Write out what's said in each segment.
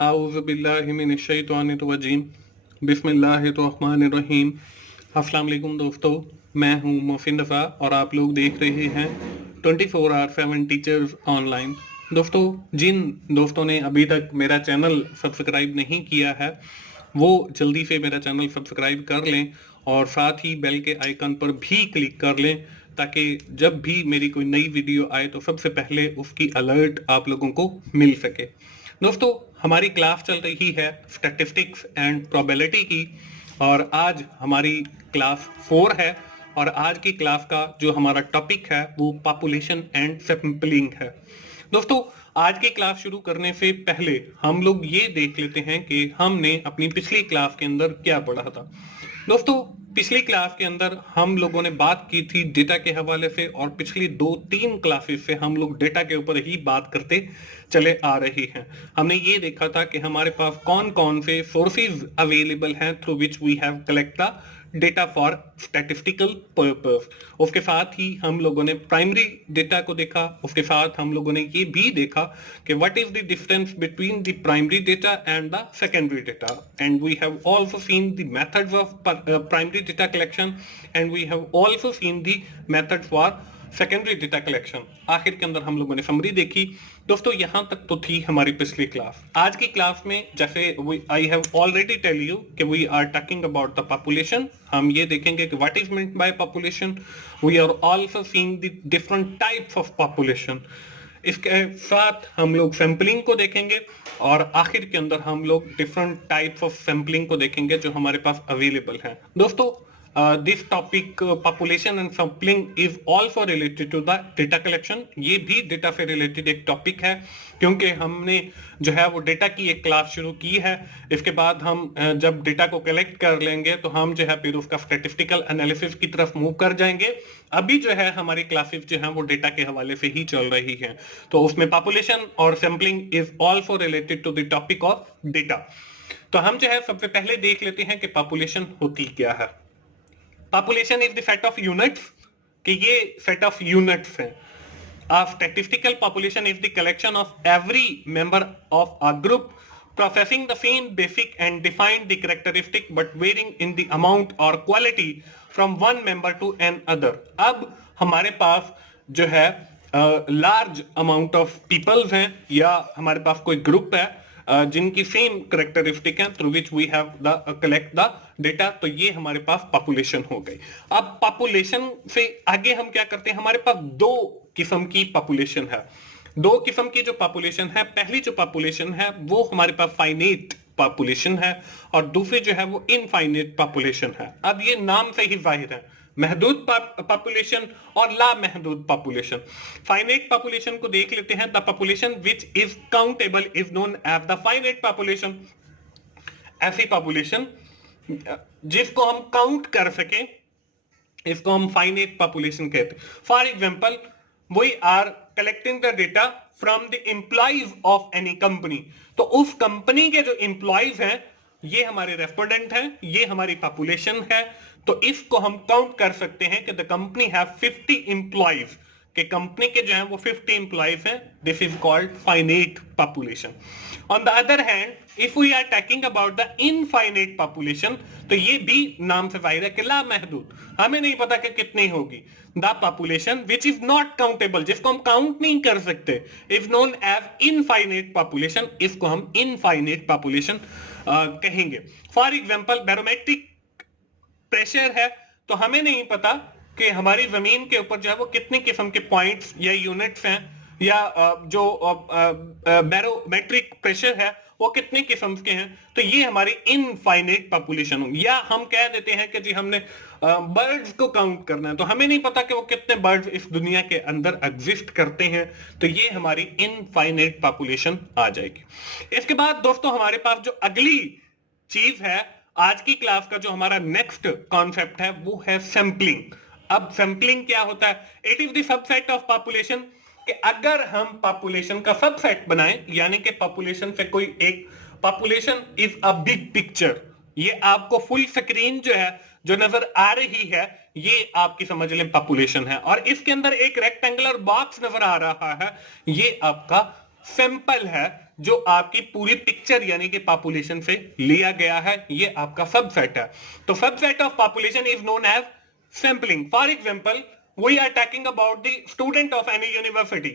आऊज़ुबिल्लाहिमिनश्शैतानिर्रजीम बिस्मिल्लाहिर्रहमानिर्रहीम। अस्सलाम वालेकुम दोस्तों, मैं हूं मोहसिन रज़ा और आप लोग देख रहे हैं 24/7 टीचर्स ऑनलाइन। दोस्तों, जिन दोस्तों ने अभी तक मेरा चैनल सब्सक्राइब नहीं किया है वो जल्दी से मेरा चैनल सब्सक्राइब कर लें और साथ ही बेल के आइकन पर भी क्लिक कर लें ताकि जब भी मेरी कोई नई वीडियो आए तो सबसे पहले उसकी अलर्ट आप लोगों को मिल सके। दोस्तों, हमारी क्लास चल रही है स्टैटिस्टिक्स एंड प्रोबेबिलिटी की और आज हमारी क्लास 4 है और आज की क्लास का जो हमारा टॉपिक है वो पॉपुलेशन एंड सैंपलिंग है। दोस्तों, आज की क्लास शुरू करने से पहले हम लोग ये देख लेते हैं कि हमने अपनी पिछली क्लास के अंदर क्या पढ़ा था। दोस्तों, पिछली क्लास के अंदर हम लोगों ने बात की थी डेटा के हवाले से और पिछली 2-3 क्लासेस से हम लोग डेटा के ऊपर ही बात करते चले आ रहे हैं। हमने ये देखा था कि हमारे पास कौन कौन से सोर्सेज अवेलेबल हैं through which we have collect the data for statistical purpose. उसके साथ ही हम लोगों ने प्राइमरी डेटा को देखा। उसके साथ हम लोगों ने ये भी देखा कि what is the difference between the primary data and the secondary data, and we have also seen the methods of primary data collection and we have also seen the method for secondary data collection. आखिर के अंदर हम लोगों ने summary देखी। दोस्तों, यहां तक तो थी हमारी पिछली क्लास। आज की क्लास में जैसे I have already tell you कि we are talking about the population. हम ये देखेंगे कि what is meant by population. We are also seeing the different types of population. इसके साथ हम लोग सैंपलिंग को देखेंगे और आखिर के अंदर हम लोग डिफरेंट टाइप्स ऑफ सैंपलिंग को देखेंगे जो हमारे पास अवेलेबल हैं। दोस्तों, this topic population and sampling is also related to the data collection। ये भी डेटा से रिलेटेड एक टॉपिक है क्योंकि हमने जो है वो डेटा की एक क्लास शुरू की है। इसके बाद हम जब डेटा को कलेक्ट कर लेंगे तो हम जो है फिर उसका स्टैटिस्टिकल एनालिसिस की तरफ मूव कर जाएंगे। अभी जो है हमारी क्लासेस जो है वो डेटा के हवाले से ही चल रही है, तो उसमें पॉपुलेशन और sampling is also related to the topic of data. तो हम जो है सबसे पहले देख लेते हैं कि पॉपुलेशन होती क्या है। Population is the set of units, कि ये सेट ऑफ यूनिट्स हैं। A statistical population is the collection of every member of a group possessing the same basic and defined the characteristic but varying in the amount or quality from one member to another। अब हमारे पास जो है large amount of peoples हैं या हमारे पास कोई group है जिनकी सेम करेक्टरिस्टिक है through which we have the collect the data, तो ये हमारे पास पॉपुलेशन हो गई। अब पॉपुलेशन से आगे हम क्या करते हैं, हमारे पास दो किस्म की पॉपुलेशन है। दो किस्म की जो पॉपुलेशन है, पहली जो पॉपुलेशन है वो हमारे पास फाइनेट पॉपुलेशन है और दूसरी जो है वो इनफाइनेट पॉपुलेशन है। अब ये नाम से ही जाहिर है, महदूद पॉपुलेशन और ला महदूद पॉपुलेशन। फाइनेट पॉपुलेशन को देख लेते हैं। The population which is countable is known as the finite population. ऐसी पॉपुलेशन जिसको हम काउंट कर सके इसको हम फाइनेट पॉपुलेशन कहते हैं। For example, we are collecting the data from the employees of any company. तो उस कंपनी के जो एम्प्लॉइज हैं ये हमारे रेस्पोंडेंट हैं, ये हमारी पॉपुलेशन है। तो इसको हम काउंट कर सकते हैं कि द कंपनी हैव 50 एम्प्लॉइज, कि कंपनी के जो है वो 50 एम्प्लॉइज हैं। This is called finite population. On the other hand, if we are talking about the infinite population, तो ये भी नाम से जाहिर है कि ला महदूद, हमें नहीं पता कि कितनी होगी। The population which is not countable, जिसको हम काउंट नहीं कर सकते, is known as infinite population. इसको हम इनफाइनेट पॉपुलेशन कहेंगे। फॉर एग्जाम्पल, बैरोमेट्रिक प्रेशर है, तो हमें नहीं पता कि हमारी जमीन के ऊपर जो है वो कितने किस्म के पॉइंट्स या यूनिट्स हैं या जो बैरोमेट्रिक प्रेशर है वो कितने किस्म के हैं। तो ये हमारी इनफाइनेट पॉपुलेशन होगी। या हम कह देते हैं कि जी हमने बर्ड्स को काउंट करना है, तो हमें नहीं पता कि वो कितने बर्ड्स इस दुनिया के अंदर एग्जिस्ट करते हैं। तो ये हमारी इनफाइनेट पॉपुलेशन आ जाएगी। इसके बाद दोस्तों हमारे पास जो अगली चीज है आज की क्लास का, जो हमारा नेक्स्ट कॉन्सेप्ट है वो है सैंपलिंग। अब सैंपलिंग क्या होता है? It is the subset of population, कि अगर हम पॉपुलेशन का सबसेट बनाएं, यानी कि पॉपुलेशन से कोई एक population is a big picture. ये आपको फुल स्क्रीन जो है जो नजर आ रही है ये आपकी समझ लें पॉपुलेशन है, और इसके अंदर एक रेक्टेंगुलर बॉक्स नजर आ रहा है, ये आपका सैंपल है जो आपकी पूरी पिक्चर यानी कि पॉपुलेशन से लिया गया है, ये आपका सबसेट है। तो subset of population is known as sampling. For example we are talking about the student of any university.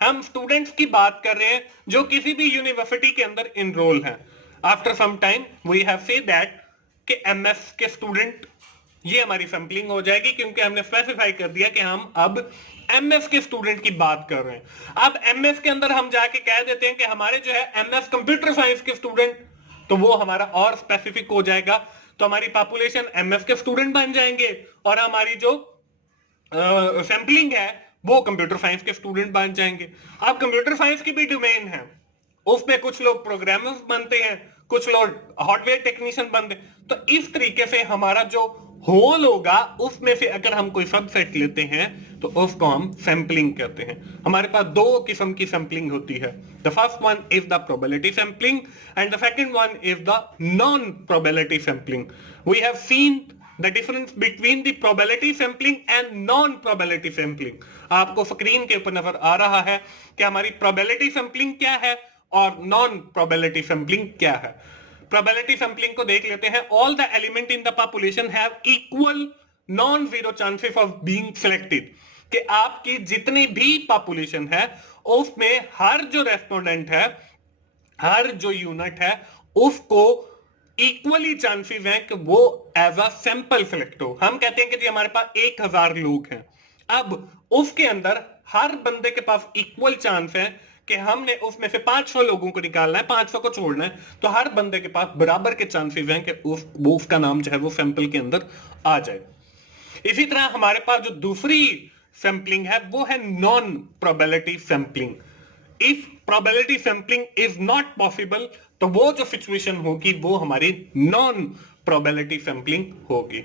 हम स्टूडेंट्स की बात कर रहे हैं जो किसी भी यूनिवर्सिटी के अंदर इनरोल हैं। After some time we have say that कि एमएस के स्टूडेंट, ये हमारी सैंपलिंग हो जाएगी क्योंकि हमने स्पेसिफाई कर दिया कि हम अब एमएस के स्टूडेंट की बात कर रहे हैं। अब एमएस के अंदर हम जाके कह देते हैं कि हमारे जो है एमएस कंप्यूटर साइंस के स्टूडेंट, तो वो हमारा और स्पेसिफिक हो जाएगा। तो हमारी पॉपुलेशन एमएस के स्टूडेंट बन जाएंगे और हमारी जो सैंपलिंग है वो कंप्यूटर साइंस के स्टूडेंट बन जाएंगे। अब कंप्यूटर साइंस की भी डोमेन है, उसमें कुछ लोग प्रोग्रामर्स बनते हैं, कुछ लोग हार्डवेयर टेक्नीशियन बनते हैं। तो इस तरीके से हमारा जो होल होगा उसमें से अगर हम कोई सबसेट लेते हैं तो उसको हम सैंपलिंग कहते हैं। हमारे पास दो किस्म की सैंपलिंग होती है। The first one is the probability sampling and the second one is the non probability sampling. We have seen the difference between the probability sampling and non probability sampling. आपको screen के ऊपर नजर आ रहा है कि हमारी प्रोबेबिलिटी सैंपलिंग क्या है और नॉन प्रोबेबिलिटी सैंपलिंग क्या है। प्रोबेबिलिटी सैंपलिंग को देख लेते हैं। All the element in the population have equal non zero chances of being selected, कि आपकी जितनी भी पॉपुलेशन है उसमें हर जो रेस्पोंडेंट है, हर जो यूनिट है, उसको इक्वली चांसेस हैं कि वो एज अ सैंपल सिलेक्ट हो। हम कहते हैं कि जी हमारे पास 1000 लोग हैं, अब उसके अंदर हर बंदे के पास इक्वल चांस है कि हमने उसमें से 500 लोगों को निकालना है, 500 को छोड़ना है, तो हर बंदे के पास बराबर के चांसेस हैं कि उसका नाम जो है वो सैंपल के अंदर आ जाए। इसी तरह हमारे पास जो दूसरी सैंपलिंग है वो है non probability sampling. If probability sampling is not possible, तो वो जो सिचुएशन होगी वो हमारी नॉन प्रोबेबिलिटी सैंपलिंग होगी।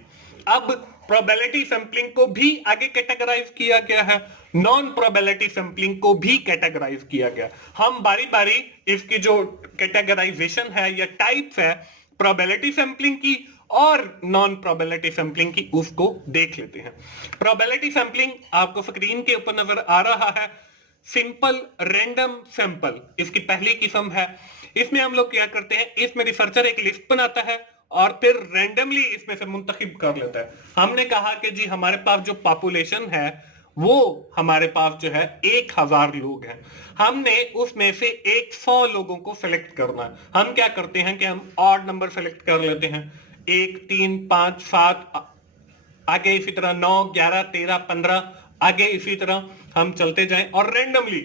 अब प्रोबेबिलिटी सैंपलिंग को भी आगे कैटेगराइज किया गया है, नॉन प्रोबेबिलिटी सैंपलिंग को भी कैटेगराइज किया गया। हम बारी बारी इसकी जो कैटेगराइजेशन है या टाइप्स है प्रोबेबिलिटी सैंपलिंग की और नॉन प्रोबेबिलिटी सैंपलिंग की, उसको देख लेते हैं। प्रोबेबिलिटी सैंपलिंग आपको स्क्रीन के ऊपर नजर आ रहा है। सिंपल रैंडम सैंपल इसकी पहली किस्म है। इसमें हम लोग क्या करते हैं, इसमें रिसर्चर एक लिस्ट बनाता है और फिर रैंडमली इसमें से मुंतखब कर लेता है। हमने कहा कि जी हमारे पास जो पॉपुलेशन है वो हमारे पास जो है 1000 लोग हैं, हमने उसमें से 100 लोगों को सिलेक्ट करना है। हम क्या करते हैं कि हम ऑड नंबर सेलेक्ट कर लेते हैं, 1 3 5 7, आगे इसी तरह 9 11 13 15, आगे इसी तरह हम चलते जाएं और रैंडमली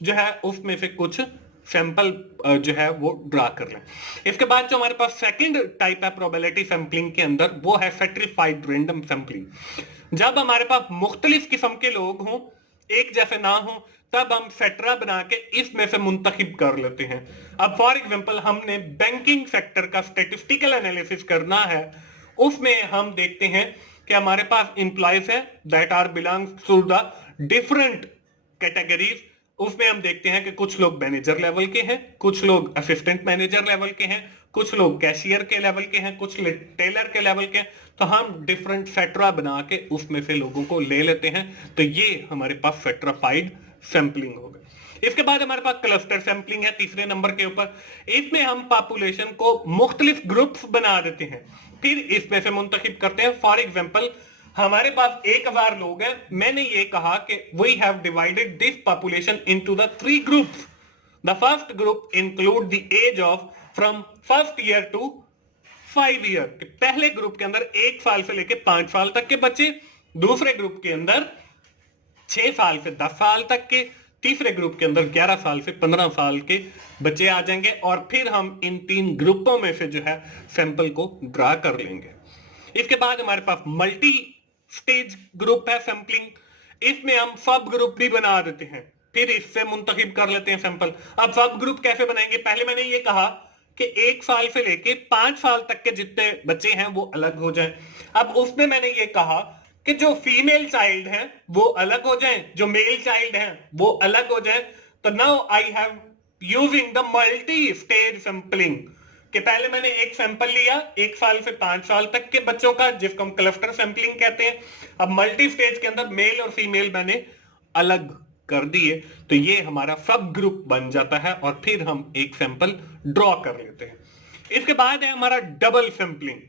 जो है उसमें से कुछ सैंपल जो है वो ड्रा कर लें। इसके बाद जो हमारे पास सेकंड टाइप है प्रोबेबिलिटी सैंपलिंग के अंदर, वो है सेट्रीफाइड रैंडम सैंपलिंग। जब हमारे पास मुख्तलिफ किस्म के लोग हों, एक जैसे ना हो, तब हम सेट्रा बना के इसमें से मुंतखब कर लेते हैं। अब फॉर एग्जांपल हमने बैंकिंग सेक्टर का स्टैटिस्टिकल एनालिसिस करना है, उसमें हम देखते हैं कि हमारे पास इंप्लॉइज है that are belongs to the different categories. उसमें हम देखते हैं कि कुछ लोग मैनेजर लेवल के हैं, कुछ लोग असिस्टेंट मैनेजर लेवल के हैं, कुछ लोग कैशियर के लेवल के हैं, कुछ टेलर के लेवल के हैं। तो हम डिफरेंट सेट्रा बना के उसमें से लोगों को ले लेते हैं। तो ये हमारे पास सेट्राफाइड सैंपलिंग हो गई। इसके बाद हमारे पास क्लस्टर सैंपलिंग है तीसरे नंबर के ऊपर। इसमें हम पॉपुलेशन को मुख्तलिफ ग्रुप्स बना देते हैं, फिर इसमें से मुंतखब करते हैं। फॉर एग्जाम्पल हमारे पास 1000 लोग हैं, मैंने ये कहा कि we have divided this population into the 3 groups. The first group include the age of from first year to 5 year. पहले ग्रुप के अंदर 1 साल से लेकर 5 साल तक के बच्चे, दूसरे ग्रुप के अंदर 6 साल से 10 साल तक के, तीसरे ग्रुप के अंदर 11 साल से 15 साल के बच्चे आ जाएंगे। और फिर हम इन 3 ग्रुपों में से जो है सैंपल को ड्रा कर लेंगे। इसके बाद हमारे पास मल्टी स्टेज ग्रुप है सैंपलिंग। इसमें हम सब ग्रुप भी बना देते हैं, फिर इससे मुंतखब कर लेते हैं सैंपल। अब सब ग्रुप कैसे बनाएंगे, पहले मैंने ये कहा कि 1 साल से लेके 5 साल तक के जितने बच्चे हैं वो अलग हो जाएं। अब उसमें मैंने ये कहा कि जो फीमेल चाइल्ड हैं वो अलग हो जाएं, जो मेल चाइल्ड हैं वो अलग हो जाएं। तो now I have using the multi stage sampling, कि पहले मैंने एक सैंपल लिया 1 साल से 5 साल तक के बच्चों का, जिसको हम क्लस्टर सैंपलिंग कहते हैं। अब मल्टी स्टेज के अंदर मेल और फीमेल मैंने अलग कर दिए तो ये हमारा सब ग्रुप बन जाता है और फिर हम एक सैंपल ड्रॉ कर लेते हैं। इसके बाद है हमारा डबल सैंपलिंग।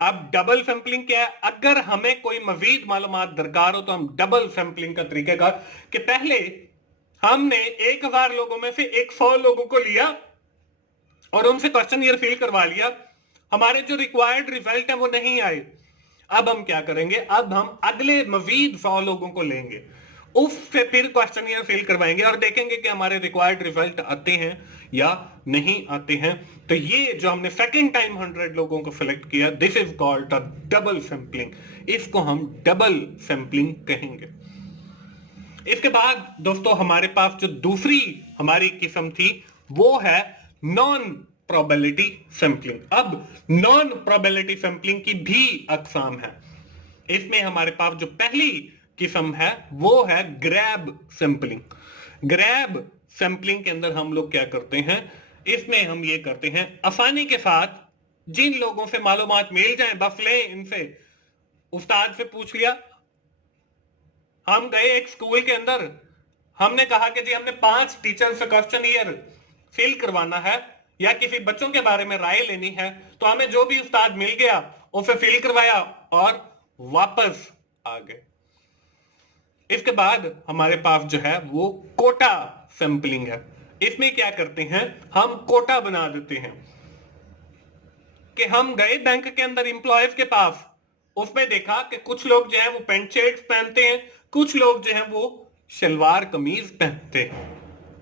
अब डबल सैंपलिंग क्या है? अगर हमें कोई मजीद मालूमात दरकार हो तो हम डबल सैंपलिंग का तरीका कि पहले हमने 1000 लोगों में से 100 लोगों को लिया और उनसे क्वेश्चन ईयर फिल करवा लिया, हमारे जो रिक्वायर्ड रिजल्ट है वो नहीं आए। अब हम क्या करेंगे? अब हम अगले मजीद 100 लोगों को लेंगे, उससे फिर क्वेश्चन ईयर फिल करवाएंगे और देखेंगे कि हमारे रिक्वायर्ड रिजल्ट आते हैं या नहीं आते हैं। तो ये जो हमने सेकंड टाइम 100 लोगों को सिलेक्ट किया, this is called a double sampling. इसको हम डबल सैंपलिंग कहेंगे। इसके बाद दोस्तों हमारे पास जो दूसरी हमारी किस्म थी वो है नॉन प्रोबेबिलिटी सैंपलिंग। अब नॉन प्रोबेबिलिटी सैंपलिंग की भी अकसाम है। इसमें हमारे पास जो पहली किस्म है वो है ग्रैब सैंपलिंग। ग्रैब सैंपलिंग के अंदर हम लोग क्या करते हैं? इसमें हम ये करते हैं, आसानी के साथ जिन लोगों से मालूमात मिल जाए बस ले इनसे। उस्ताद से पूछ लिया, हम गए एक स्कूल के अंदर, हमने कहा कि जी हमने 5 टीचर से क्वेश्चन ईयर फिल करवाना है या किसी बच्चों के बारे में राय लेनी है, तो हमें जो भी उस्ताद मिल गया उसे फिल करवाया और वापस आ गए। इसके बाद हमारे पास जो है वो कोटा सैंपलिंग है। इसमें क्या करते हैं? हम कोटा बना देते हैं कि हम गए बैंक के अंदर एम्प्लॉयज के पास, उसमें देखा कि कुछ लोग जो है वो पैंट शर्ट पहनते हैं, कुछ लोग जो है वो शलवार कमीज पहनते हैं।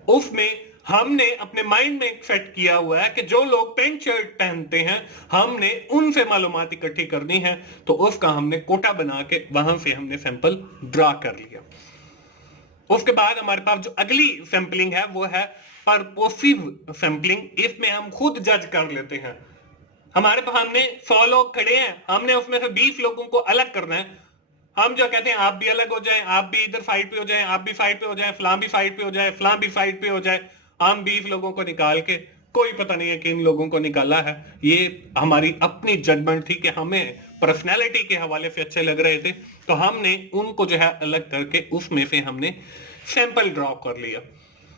उसमें हमने अपने माइंड में सेट किया हुआ है कि जो लोग पैंट शर्ट पहनते हैं हमने उनसे मालूमात इकट्ठी करनी है, तो उसका हमने कोटा बना के वहां से हमने सैंपल ड्रा कर लिया। उसके बाद हमारे पास जो अगली सैंपलिंग है वो है परपोसिव सैंपलिंग। इसमें हम खुद जज कर लेते हैं। हमारे पास हमने 100 लोग खड़े हैं, हमने उसमें से 20 लोगों को अलग करना है। हम जो कहते हैं आप भी अलग हो जाएं, आप भी इधर साइड पे हो जाएं, आप भी साइड पे हो जाएं, फलां भी साइड पे हो जाए, फलां भी साइड पे हो जाए। हम 20 लोगों को निकाल के, कोई पता नहीं है किन लोगों को निकाला है, ये हमारी अपनी जजमेंट थी कि हमें पर्सनैलिटी के हवाले से अच्छे लग रहे थे, तो हमने उनको जो है अलग करके उसमें से हमने सैंपल ड्रॉ कर लिया।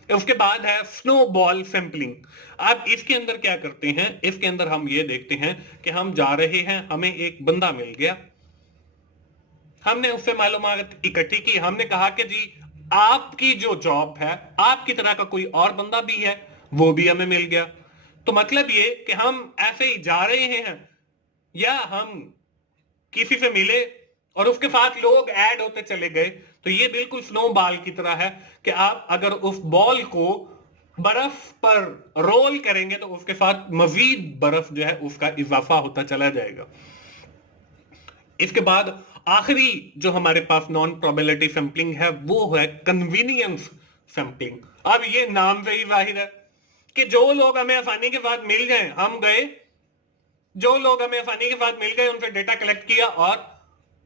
उसके बाद है स्नोबॉल सैंपलिंग। अब इसके अंदर क्या करते हैं? इसके अंदर हम ये देखते हैं कि हम जा रहे हैं, हमें एक बंदा मिल गया, हमने उससे मालूमात इकट्ठी की, हमने कहा कि जी आपकी जो जॉब है, आपकी तरह का कोई और बंदा भी है, वो भी हमें मिल गया। तो मतलब ये कि हम ऐसे ही जा रहे हैं या हम किसी से मिले और उसके साथ लोग ऐड होते चले गए, तो ये बिल्कुल स्नो बॉल की तरह है कि आप अगर उस बॉल को बर्फ पर रोल करेंगे तो उसके साथ मजीद बर्फ जो है उसका इजाफा होता चला जाएगा। इसके बाद आखिरी जो हमारे पास नॉन प्रोबेबिलिटी सैंपलिंग है वो है कन्वीनियंस सैंपलिंग। अब ये नाम से ही जाहिर है कि जो लोग हमें आसानी के साथ मिल गए, हम गए, जो लोग हमें आसानी के साथ मिल गए उनसे डेटा कलेक्ट किया और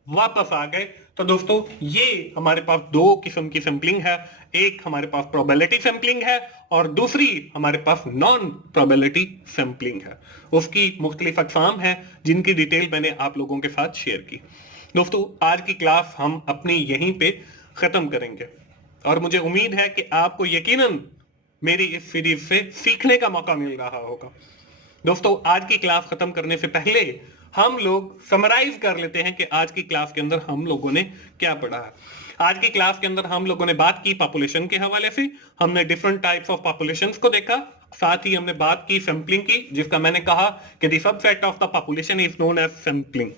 वापस आ गए। तो दोस्तों ये हमारे पास 2 किस्म की सैंपलिंग है, एक हमारे पास प्रोबेबिलिटी सैंपलिंग है और दूसरी हमारे पास नॉन प्रोबेबिलिटी सैंपलिंग है। उसकी मुख्तलिफ अक़साम है जिनकी डिटेल मैंने आप लोगों के साथ शेयर की। दोस्तों आज की क्लास हम अपनी यहीं पे खत्म करेंगे और मुझे उम्मीद है कि आपको यकीनन मेरी इस सीरीज से सीखने का मौका मिल रहा होगा। दोस्तों आज की क्लास खत्म करने से पहले हम लोग समराइज कर लेते हैं कि आज की क्लास के अंदर हम लोगों ने क्या पढ़ा है। आज की क्लास के अंदर हम लोगों ने बात की पॉपुलेशन के हवाले से, हमने डिफरेंट टाइप्स ऑफ पॉपुलेशंस को देखा, साथ ही हमने बात की सैंपलिंग की, जिसका मैंने कहा कि the subset of the population is known as sampling.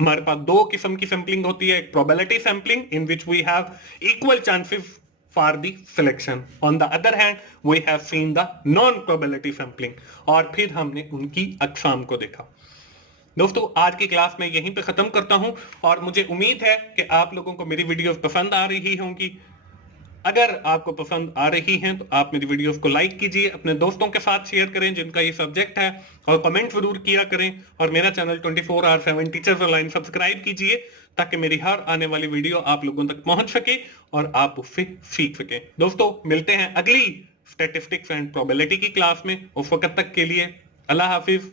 हमारे पास 2 किस्म की सैंपलिंग होती है, एक probability sampling in which we have equal chances for the selection. On the other hand, we have seen the non-probability sampling और फिर हमने उनकी अक़साम को देखा। दोस्तों आज की क्लास में यहीं पे खत्म करता हूं और मुझे उम्मीद है कि आप लोगों को मेरी वीडियोस पसंद आ रही होंगी। अगर आपको पसंद आ रही हैं तो आप मेरी वीडियोस को लाइक कीजिए, अपने दोस्तों के साथ शेयर करें जिनका ये सब्जेक्ट है, और कमेंट जरूर किया करें, और मेरा चैनल 24/7 टीचर्स ऑनलाइन सब्सक्राइब कीजिए ताकि मेरी हर आने वाली वीडियो आप लोगों तक पहुंच सके और आप उससे सीख सके। दोस्तों मिलते हैं अगली स्टैटिस्टिक्स एंड प्रोबेबिलिटी की क्लास में। उस वक्त तक के लिए अल्लाह हाफिज।